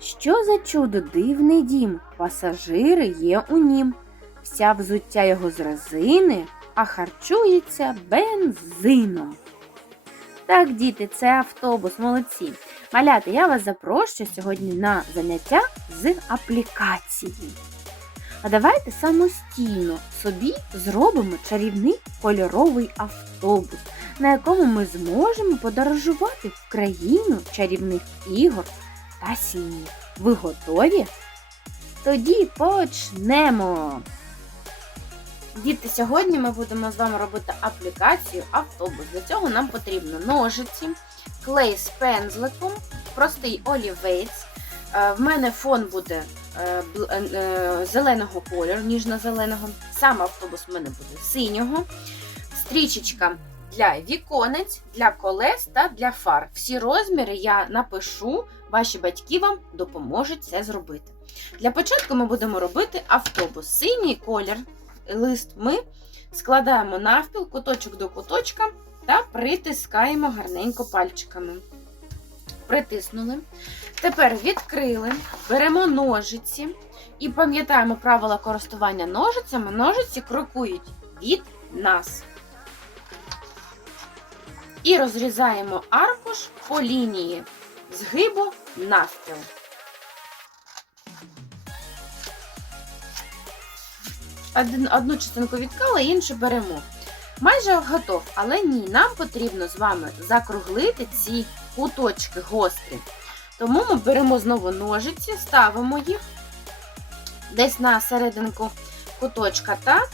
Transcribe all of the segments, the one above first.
Що за чудо дивний дім, пасажири є у нім. Вся взуття його з резини, а харчується бензином. Так, діти, це автобус, молодці. Малята, я вас запрошую сьогодні на заняття з аплікації. А давайте самостійно собі зробимо чарівний кольоровий автобус, на якому ми зможемо подорожувати в країну чарівних ігор та. Ви готові? Тоді почнемо! Діти, сьогодні ми будемо з вами робити аплікацію автобус. Для цього нам потрібно ножиці, клей з пензликом, простий олівець. Е, В мене фон буде е, е, зеленого кольору, ніжно-зеленого. Сам автобус в мене буде синього. Стрічечка для віконець, для колес та для фар. Всі розміри я напишу, ваші батьки вам допоможуть це зробити. Для початку ми будемо робити автобус. Синій колір, лист ми складаємо навпіл, куточок до куточка та притискаємо гарненько пальчиками. Притиснули. Тепер відкрили, беремо ножиці і пам'ятаємо правила користування ножицями. Ножиці крокують від нас. І розрізаємо аркуш по лінії згибу навпіл. Одну частинку відкали, іншу беремо. Майже готов, але ні, нам потрібно з вами закруглити ці куточки гострі. Тому ми беремо знову ножиці, ставимо їх десь на серединку куточка та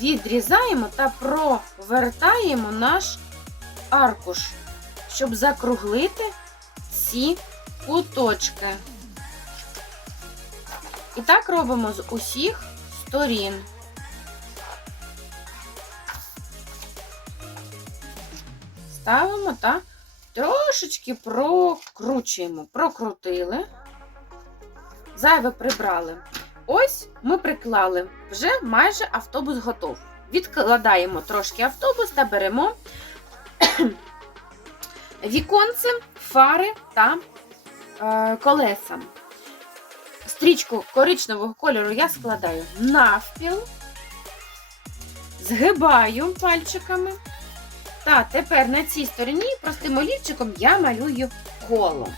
відрізаємо та провертаємо наш аркуш, щоб закруглити ці куточки. І так робимо з усіх сторін. Ставимо та трошечки прокручуємо. Прокрутили. Зайве прибрали. Ось ми приклали. Вже майже автобус готов. Відкладаємо трошки автобус та беремо віконце, фари та е, колеса. Стрічку коричневого кольору я складаю навпіл, згибаю пальчиками. Та тепер на цій стороні простим олівчиком я малюю коло.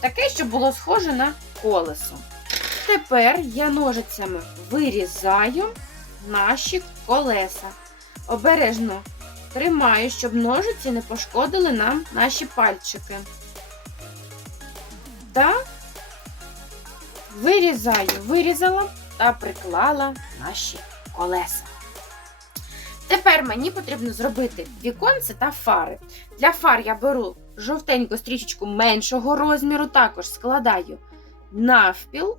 Таке, щоб було схоже на колесо. Тепер я ножицями вирізаю наші колеса. Обережно тримаю, щоб ножиці не пошкодили нам наші пальчики. Та вирізаю, вирізала та приклала наші колеса. Тепер мені потрібно зробити віконце та фари. Для фар я беру жовтеньку стрічечку меншого розміру, також складаю навпіл,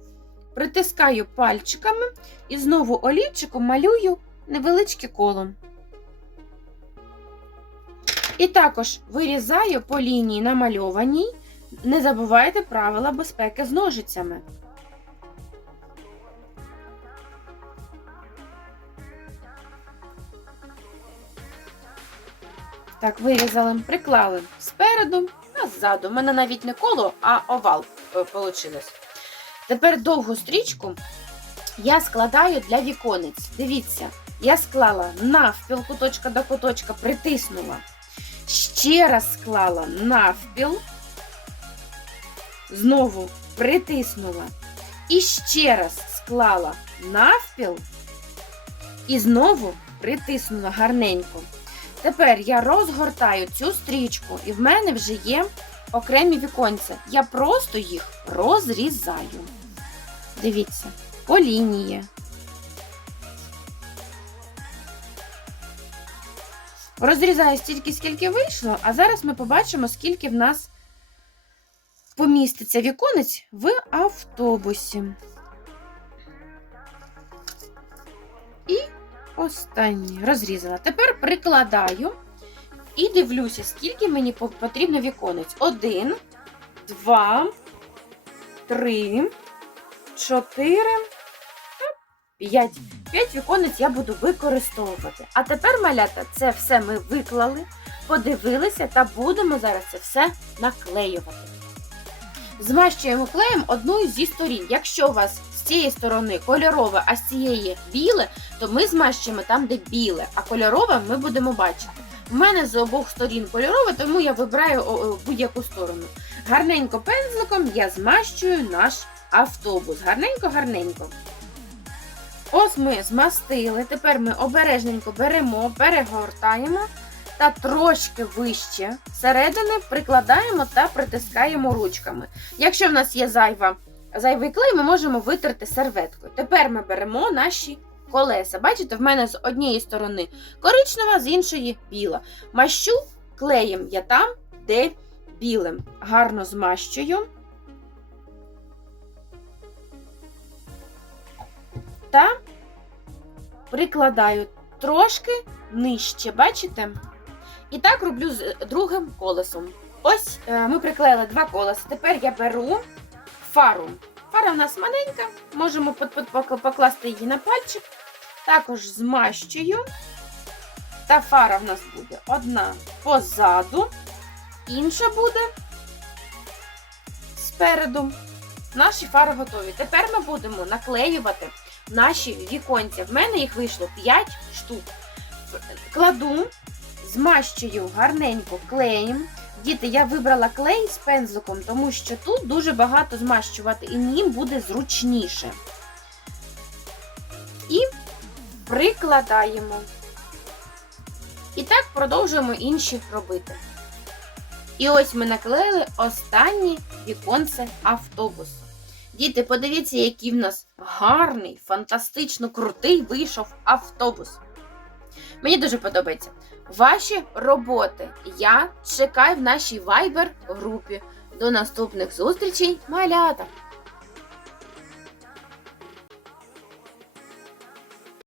притискаю пальчиками і знову олівчиком малюю невеличке коло. І також вирізаю по лінії намальованій. Не забувайте правила безпеки з ножицями. Так, вирізали, приклали спереду, а ззаду. У мене навіть не коло, а овал вийшло. Тепер довгу стрічку я складаю для віконець. Дивіться, я склала навпіл куточка до куточка, притиснула. Ще раз склала навпіл, знову притиснула. І ще раз склала навпіл і знову притиснула гарненько. Тепер я розгортаю цю стрічку, і в мене вже є окремі віконця. Я просто їх розрізаю. Дивіться, по лінії. Розрізаю стільки, скільки вийшло, а зараз ми побачимо, скільки в нас поміститься віконець в автобусі. І останнє розрізала. Тепер прикладаю і дивлюся, скільки мені потрібно віконець. Один, два, три, чотири, та п'ять. П'ять віконець я буду використовувати. А тепер, малята, це все ми виклали. подивилися та будемо зараз це все наклеювати. Змащуємо клеєм одну зі сторін. Якщо у вас з цієї сторони кольорове, а з цієї біле, то ми змащуємо там, де біле, а кольорове ми будемо бачити. У мене з обох сторін кольорове, тому я вибираю будь-яку сторону. Гарненько пензликом я змащую наш автобус. Гарненько-гарненько. Ось ми змастили. Тепер ми обережненько беремо, перегортаємо та трошки вище середини прикладаємо та притискаємо ручками. Якщо в нас є зайва, зайвий клей, ми можемо витерти серветкою. Тепер ми беремо наші колеса. Бачите, в мене з однієї сторони коричнева, з іншої біла. Мащу клеєм я там, де білим. Гарно змащую. Та прикладаю трошки нижче, бачите? І так роблю з другим колесом. Ось е, ми приклеїли два колеса. Тепер я беру фару. Фара в нас маленька, можемо покласти її на пальчик. Також змащую. Та фара в нас буде одна позаду, інша буде спереду. Наші фари готові. Тепер ми будемо наклеювати наші віконця. В мене їх вийшло 5 штук. Кладу, змащую гарненько клеєм. Діти, я вибрала клей з пензликом, тому що тут дуже багато змащувати, і ним буде зручніше. І прикладаємо. І так продовжуємо інші робити. І ось ми наклеїли останнє віконце автобус. Діти, подивіться, який в нас гарний, фантастично крутий вийшов автобус. Мені дуже подобається. Ваші роботи я чекаю в нашій Viber групі. До наступних зустрічей, малята!